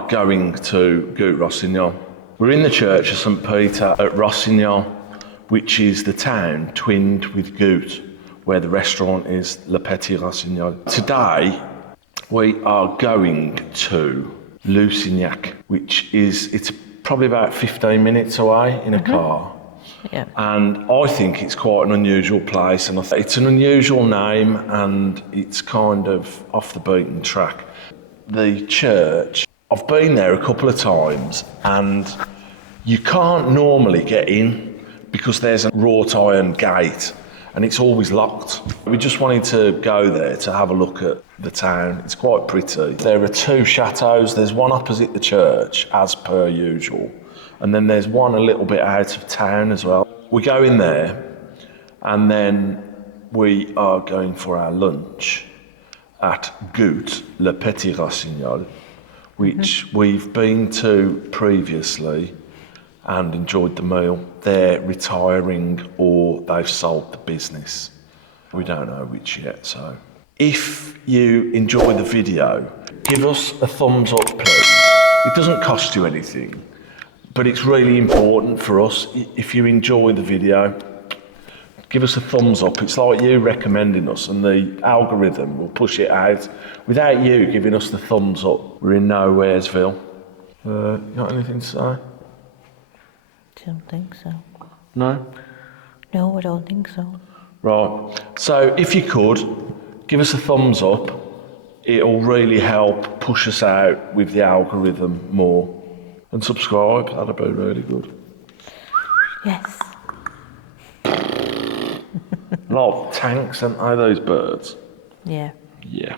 are going to Gout-Rossignol. We're in the church of St Peter at Rossignol, which is the town twinned with Gout, where the restaurant is Petite Rossignol. Today, we are going to Lusignac, it's probably about 15 minutes away in a car. Yeah. And I think it's quite an unusual place, and it's an unusual name, and it's kind of off the beaten track. The church, I've been there a couple of times, and you can't normally get in because there's a wrought iron gate and it's always locked. We just wanted to go there to have a look at the town. It's quite pretty. There are two chateaux. There's one opposite the church, as per usual, and then there's one a little bit out of town as well. We go in there, and then we are going for our lunch at Gout, Le Petit Rossignol, which we've been to previously and enjoyed the meal. They're retiring or they've sold the business. We don't know which yet, so. If you enjoy the video, give us a thumbs up, please. It doesn't cost you anything, but it's really important for us. If you enjoy the video, give us a thumbs up. It's like you recommending us, and the algorithm will push it out. Without you giving us the thumbs up, we're in Nowheresville. You got anything to say? Don't think so. No? No, I don't think so. Right. So if you could, give us a thumbs up. It'll really help push us out with the algorithm more. And subscribe, that'd be really good. Yes. A lot of tanks, aren't they, those birds? Yeah. Yeah.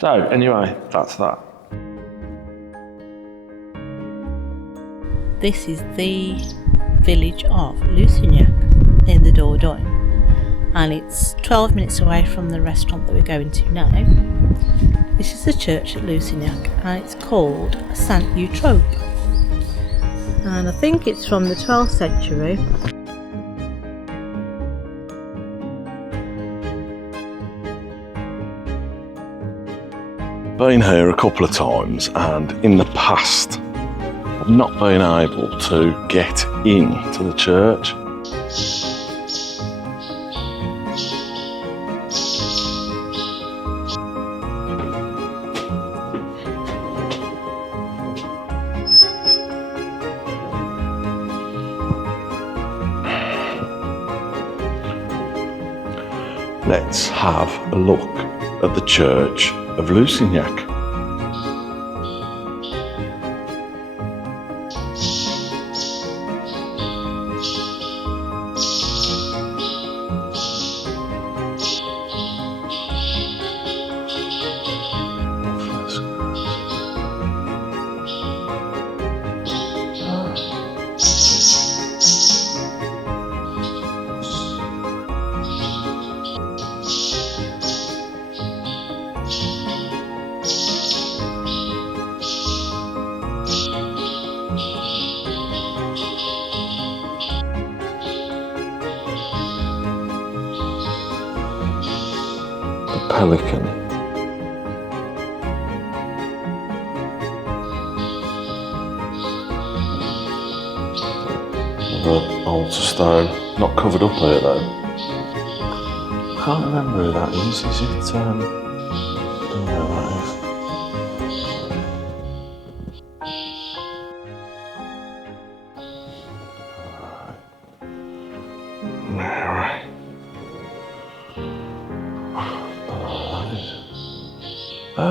So, anyway, that's that. This is the village of Lusignac in the Dordogne, and it's 12 minutes away from the restaurant that we're going to now. This is the church at Lusignac, and it's called Saint Eutrope, and I think it's from the 12th century. Been here a couple of times, and in the past I've not been able to get into the church. Let's have a look at the church of Lusignac. Pelican. Another altar stone, not covered up here though. Can't remember who that is. Is it? Don't know who that is.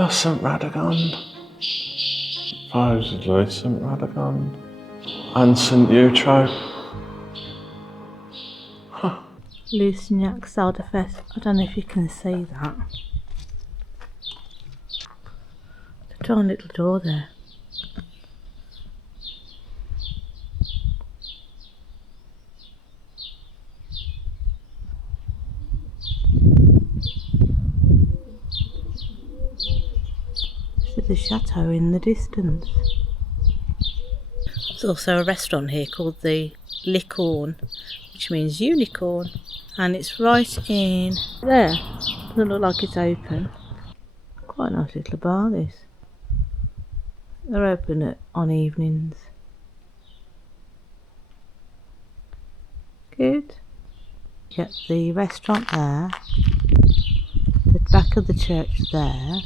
St Radegonde, supposedly St Radegonde, and St Eutrope. Huh. Lusignac Saldefest. I don't know if you can see that. The tiny little door there. The chateau in the distance. There's also a restaurant here called the Licorne, which means unicorn, and it's right in there. Doesn't look like it's open. Quite a nice little bar, this. They're open on evenings. Good. Get the restaurant there, the back of the church there,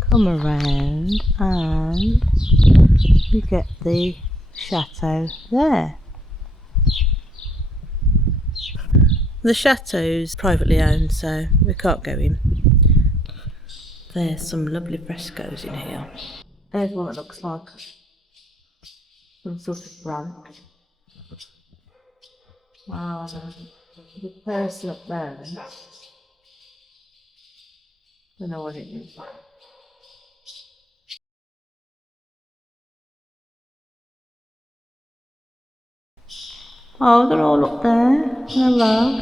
come around and you get the chateau there. The chateau's privately owned, so we can't go in. There's some lovely frescoes in here. There's one that looks like some sort of branch. The person up there, I don't know what it is. Oh, they're all up there. Hello.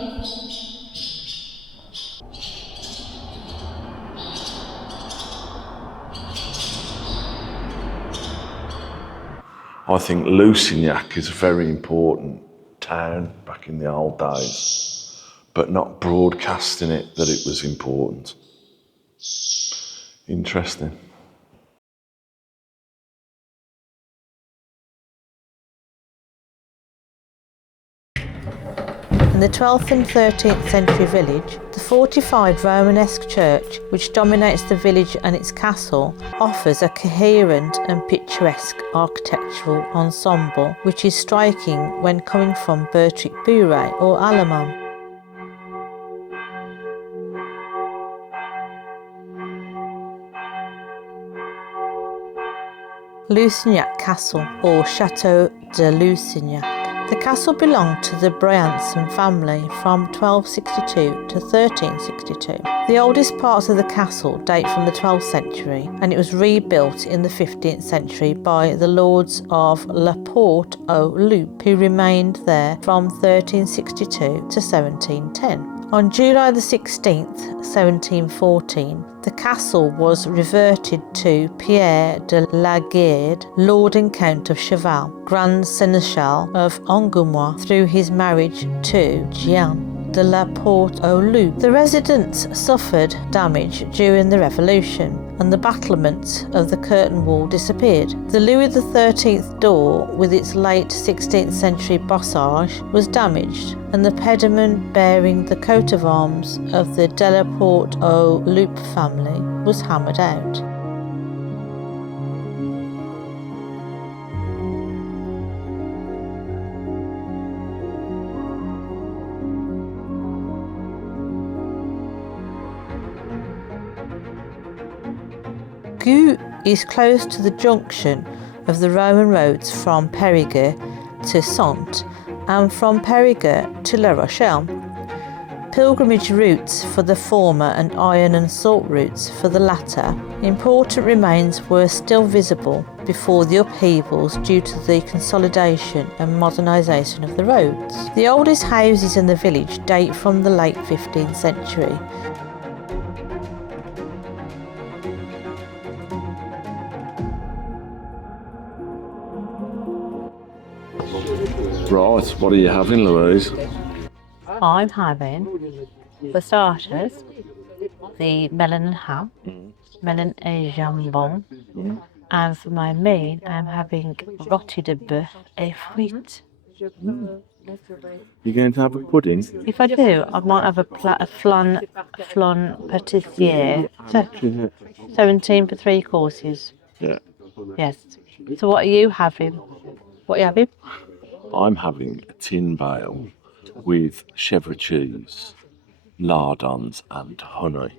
I think Lusignac is a very important town back in the old days, but not broadcasting it that it was important. Interesting. In the 12th and 13th century village, the fortified Romanesque church, which dominates the village and its castle, offers a coherent and picturesque architectural ensemble which is striking when coming from Bertric-Bouret or Alamand. Lusignac Castle, or Château de Lusignac. The castle belonged to the Briançon family from 1262 to 1362. The oldest parts of the castle date from the 12th century, and it was rebuilt in the 15th century by the lords of La Porte au Loup, who remained there from 1362 to 1710. On July the 16th, 1714, the castle was reverted to Pierre de Laguerre, Lord and Count of Cheval, Grand Seneschal of Angoumois, through his marriage to Jeanne de la Porte au Loup. The residence suffered damage during the Revolution, and the battlements of the curtain wall disappeared. The Louis XIII door, with its late 16th century bossage, was damaged, and the pediment bearing the coat of arms of the de la Porte au Loup family was hammered out. Gout is close to the junction of the Roman roads from Périgueux to Saintes and from Périgueux to La Rochelle. Pilgrimage routes for the former and iron and salt routes for the latter. Important remains were still visible before the upheavals due to the consolidation and modernisation of the roads. The oldest houses in the village date from the late 15th century. Right, what are you having, Louise? I'm having, for starters, the melon and ham, melon et jambon, and for my main, I'm having rôti de bœuf et frites. You're going to have a pudding? If I do, I might have a flan pâtissier. 17 for 3 courses. Yeah. Yes. So what are you having? What are you having? I'm having a tin bale with chèvre cheese, lardons and honey.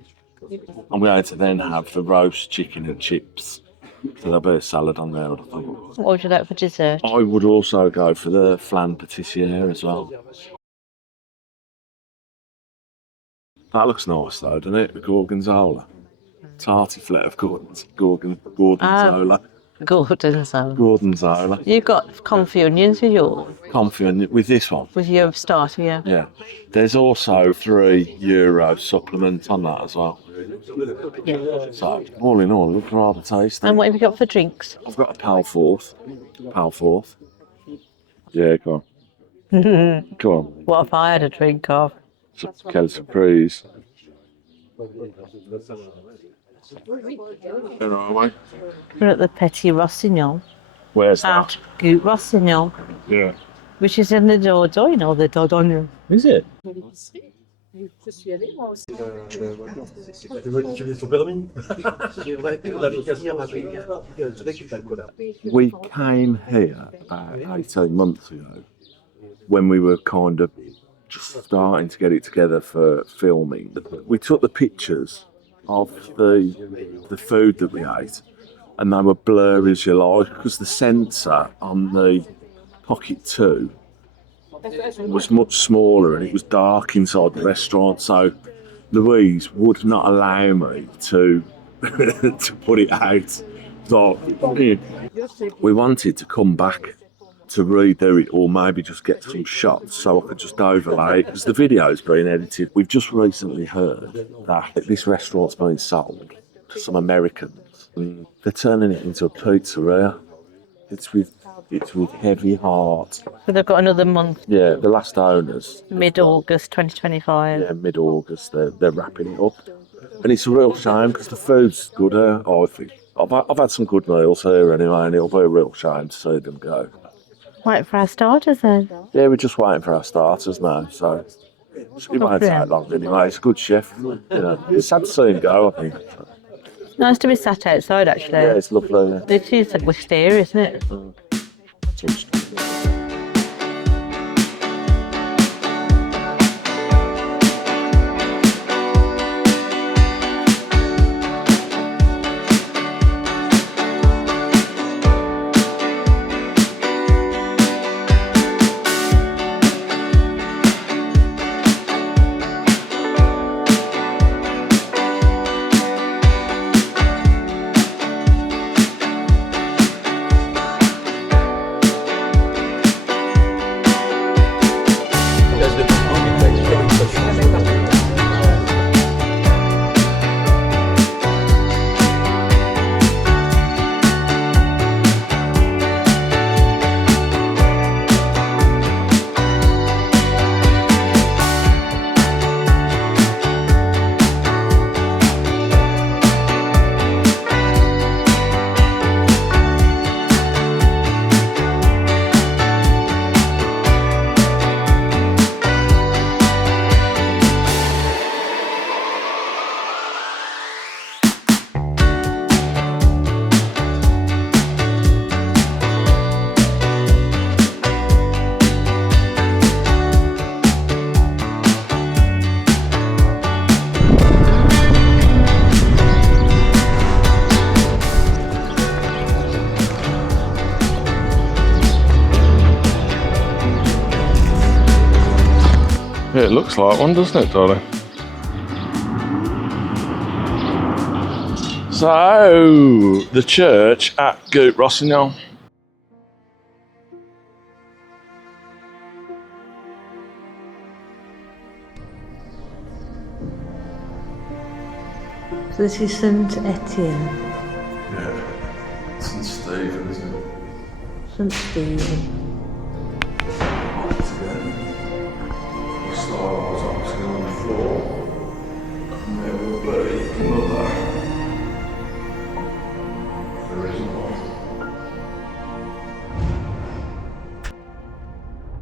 I'm going to then have the roast chicken and chips. So there'll be a salad on there, I think. What would you like for dessert? I would also go for the flan pâtissier as well. That looks nice though, doesn't it? The gorgonzola. Tartiflette of gorgonzola. Gorgonzola. You've got confit onions with yours? Confident with this one. With your starter, yeah? Yeah. There's also €3 supplement on that as well. Yeah. So, all in all, it looks rather tasty. And what have you got for drinks? I've got a pal fourth. Yeah, go on. Go on. What have I had a drink of? Quelle surprise. Where are we? We're at the Petite Rossignol Where's that? at Gout-Rossignol, Yeah. which is in the Dordogne or the Dordogne. Is it? We came here about 18 months ago when we were kind of just starting to get it together for filming. We took the pictures of the food that we ate, and they were blurry as you like because the sensor on the Pocket 2 was much smaller and it was dark inside the restaurant, so Louise would not allow me to to put it out. So we wanted to come back to redo it or maybe just get some shots so I could just overlay it because the video's been edited. We've just recently heard that this restaurant's been sold to some Americans. They're turning it into a pizzeria. It's with heavy heart. So they've got another month, Yeah, the last owners. mid-August 2025. Yeah, mid-August. They're wrapping it up, and it's a real shame because the food's good here. I think I've had some good meals here anyway, and it'll be a real shame to see them go. Wait for our starters then. Yeah, we're just waiting for our starters now, so it won't take long anyway. It's a good chef. You know, it's sad to see him go, I think. Nice to be sat outside actually. Yeah, it's lovely. It is like wisteria, isn't it? Yeah, it looks like one, doesn't it, darling? So, the church at Gout-Rossignol. So this is St Etienne. Yeah, St Stephen, isn't it? St Stephen. On the floor, and there will be another. There isn't one.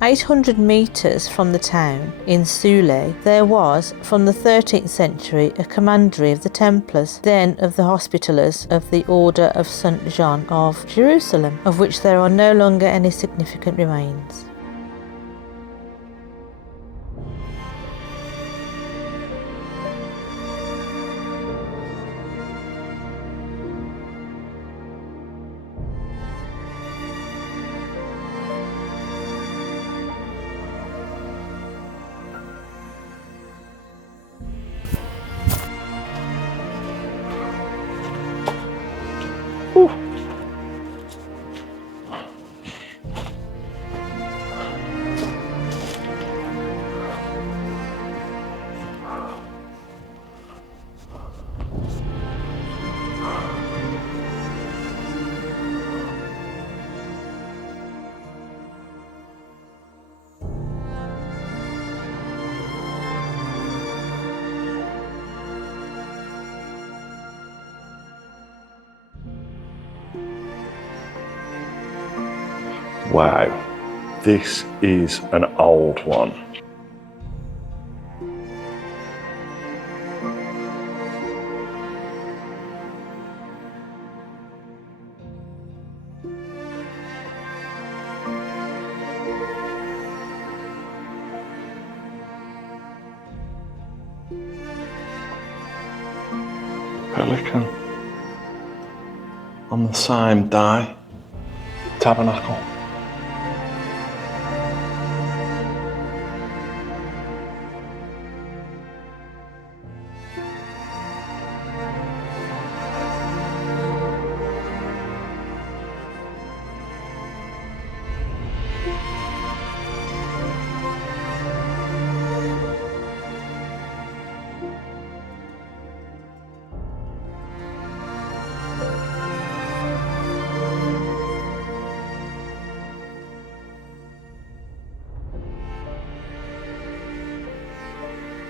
800 metres from the town, in Soule, there was, from the 13th century, a commandery of the Templars, then of the Hospitallers of the Order of St John of Jerusalem, of which there are no longer any significant remains. Wow, this is an old one. Pelican on the same day, tabernacle.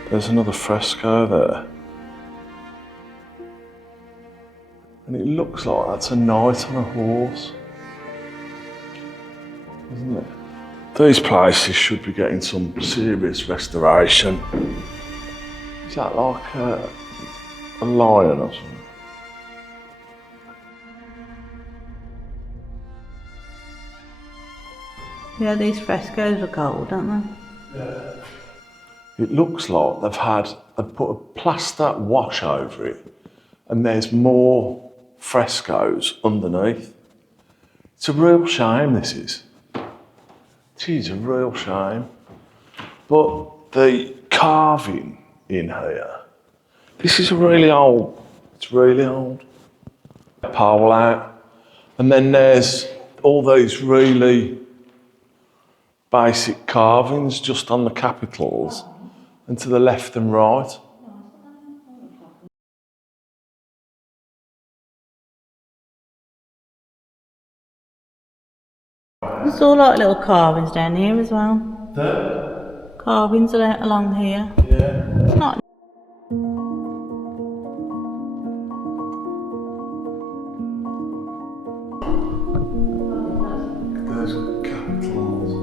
There's another fresco there. And it looks like that's a knight on a horse, isn't it? These places should be getting some serious restoration. Is that like a lion or something? Yeah, these frescoes are gold, aren't they? Yeah. It looks like they've put a plaster wash over it, and there's more frescoes underneath. It's a real shame, this is. It is a real shame. But the carving in here, this is really old. It's really old. Pole out. And then there's all these really basic carvings just on the capitals and to the left and right. There's all like little carvings down here as well. Carvings along here. Yeah. Not Those capitals.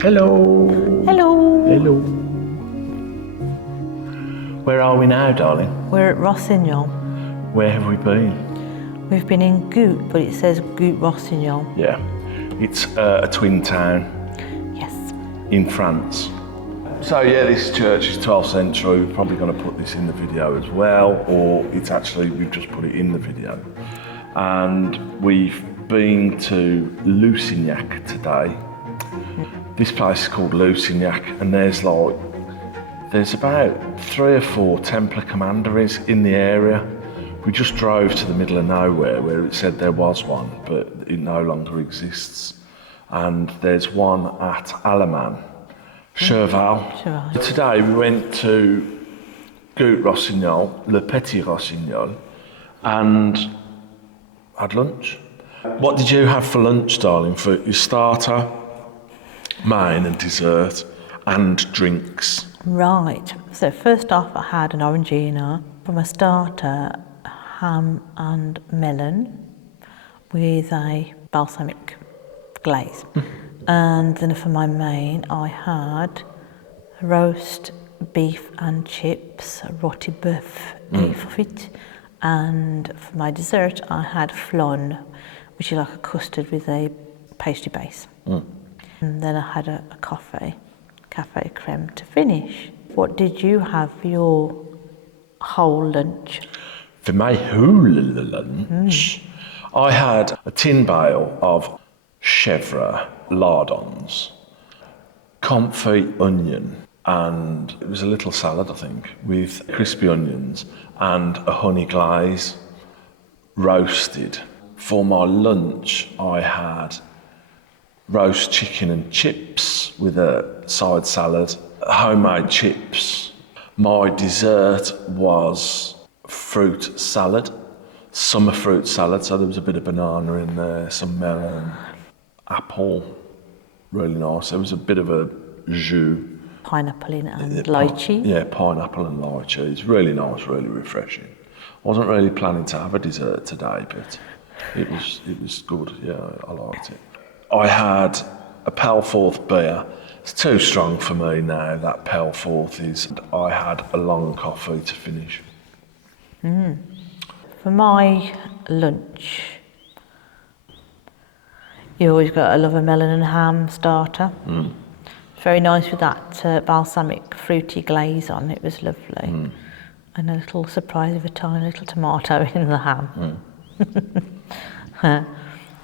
Hello. Hello. Hello. Where are we now, darling? We're at Rossignol. Where have we been? We've been in Gout, but it says Gout-Rossignol. Yeah. It's a twin town Yes. in France. So yeah, this church is 12th century. We're probably going to put this in the video as well, or it's actually, we've just put it in the video. And we've been to Lusignac today. This place is called Lusignac, and there's about 3 or 4 Templar commanderies in the area. We just drove to the middle of nowhere where it said there was one, but it no longer exists. And there's one at Alaman, Cheval. Today we went to Gout-Rossignol, Le Petite Rossignol, and had lunch. What did you have for lunch, darling? For your starter, main and dessert, and drinks? Right. So first off, I had an orangina. For my starter, ham and melon with a balsamic glaze. And then for my main, I had roast beef and chips, rôti bœuf et forfait. And for my dessert, I had flan, which is like a custard with a pastry base. And then I had a cafe creme to finish. What did you have for your whole lunch? For my whole lunch, I had a tin bale of chèvre lardons, comfit onion, and it was a little salad, I think, with crispy onions and a honey glaze roasted. For my lunch, I had roast chicken and chips with a side salad, homemade chips. My dessert was fruit salad, summer fruit salad, so there was a bit of banana in there, some melon, apple, really nice. There was a bit of a jus. Pineapple in it and lychee. Yeah, pineapple and lychee. It's really nice, really refreshing. I wasn't really planning to have a dessert today, but it was good. Yeah, I liked it. I had a Pelforth beer. It's too strong for me now, that Pelforth is. I had a long coffee to finish. For my lunch, you always got to love a melon and ham starter. It's very nice with that balsamic fruity glaze on. It was lovely. And a little surprise of a tiny little tomato in the ham.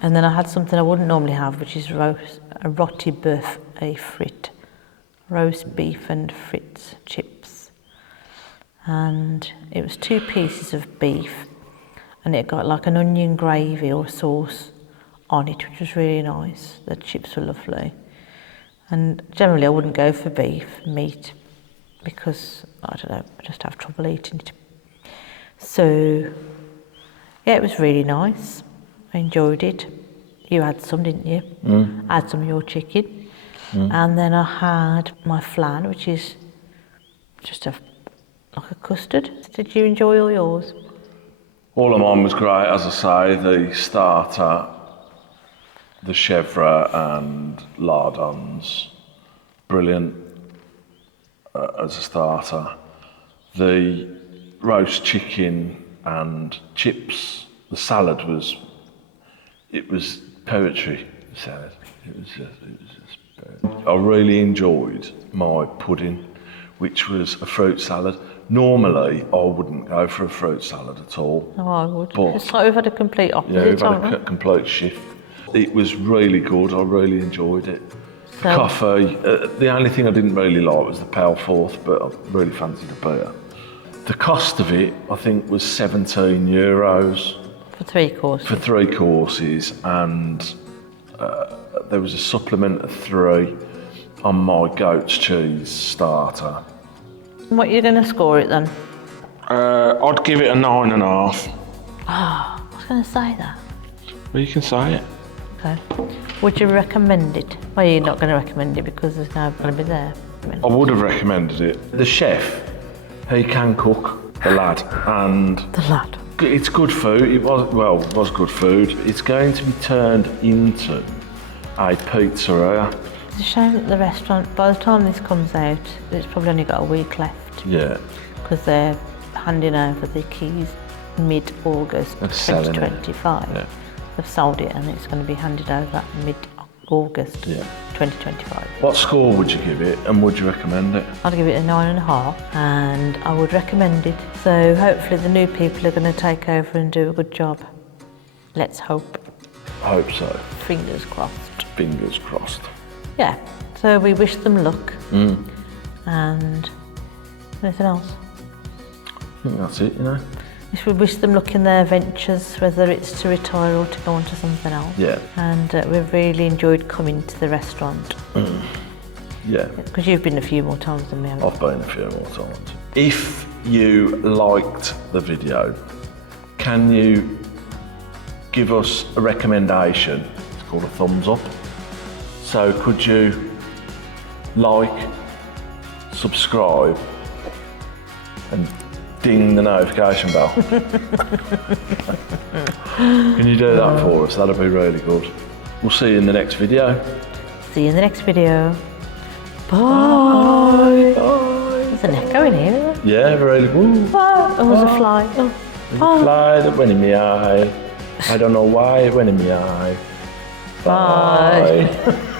And then I had something I wouldn't normally have, which is a rôti bœuf et frites, roast beef and frites chips. And it was 2 pieces of beef, and it got like an onion gravy or sauce on it, which was really nice. The chips were lovely. And generally I wouldn't go for meat, because, I don't know, I just have trouble eating it. So, yeah, it was really nice. I enjoyed it. You had some, didn't you? I had some of your chicken. And then I had my flan, which is just like a custard. Did you enjoy all yours? All of mine was great, as I say. The starter, the chèvre and lardons, brilliant as a starter. The roast chicken and chips, the salad was poetry, the salad. It was just poetry. I really enjoyed my pudding, which was a fruit salad. Normally, I wouldn't go for a fruit salad at all. Oh, I would. But it's like we've had a complete opposite. yeah, we've had a complete shift. It was really good. I really enjoyed it. The coffee, the only thing I didn't really like was the Pelforth, but I really fancied the beer. The cost of it, I think, was €17 for 3 courses. for 3 courses, and there was a supplement of 3 on my goat's cheese starter. What are you going to score it then? I'd give it a 9.5. I was going to say that. Well, you can say it. Okay. Would you recommend it? Well, you're not going to recommend it because there's nobody going to be there. I would have recommended it. The chef, he can cook, the lad, and The lad. it's good food. It was good food. It's going to be turned into a pizzeria. It's a shame that the restaurant, by the time this comes out, it's probably only got a week left. Yeah. Because they're handing over the keys mid-August They're selling it. 2025. Yeah. They've sold it and it's going to be handed over mid-August 2025. What score would you give it, and would you recommend it? I'd give it a 9.5, and I would recommend it. So hopefully the new people are going to take over and do a good job. Let's hope. I hope so. Fingers crossed. Fingers crossed. Yeah, so we wish them luck. And anything else? I think that's it, you know. We wish them luck in their ventures, whether it's to retire or to go on to something else. Yeah. And we've really enjoyed coming to the restaurant. Yeah. Because you've been a few more times than me. haven't you? I've been a few more times. If you liked the video, can you give us a recommendation? It's called a thumbs up. So could you like, subscribe, and ding the notification bell? Can you do that for us? That'd be really good. We'll see you in the next video. See you in the next video. Bye. Bye. There's an echo in here, isn't there? Yeah, really good. Oh, there was a fly. Oh. There's a fly that went in my eye. I don't know why it went in my eye. Bye. Bye.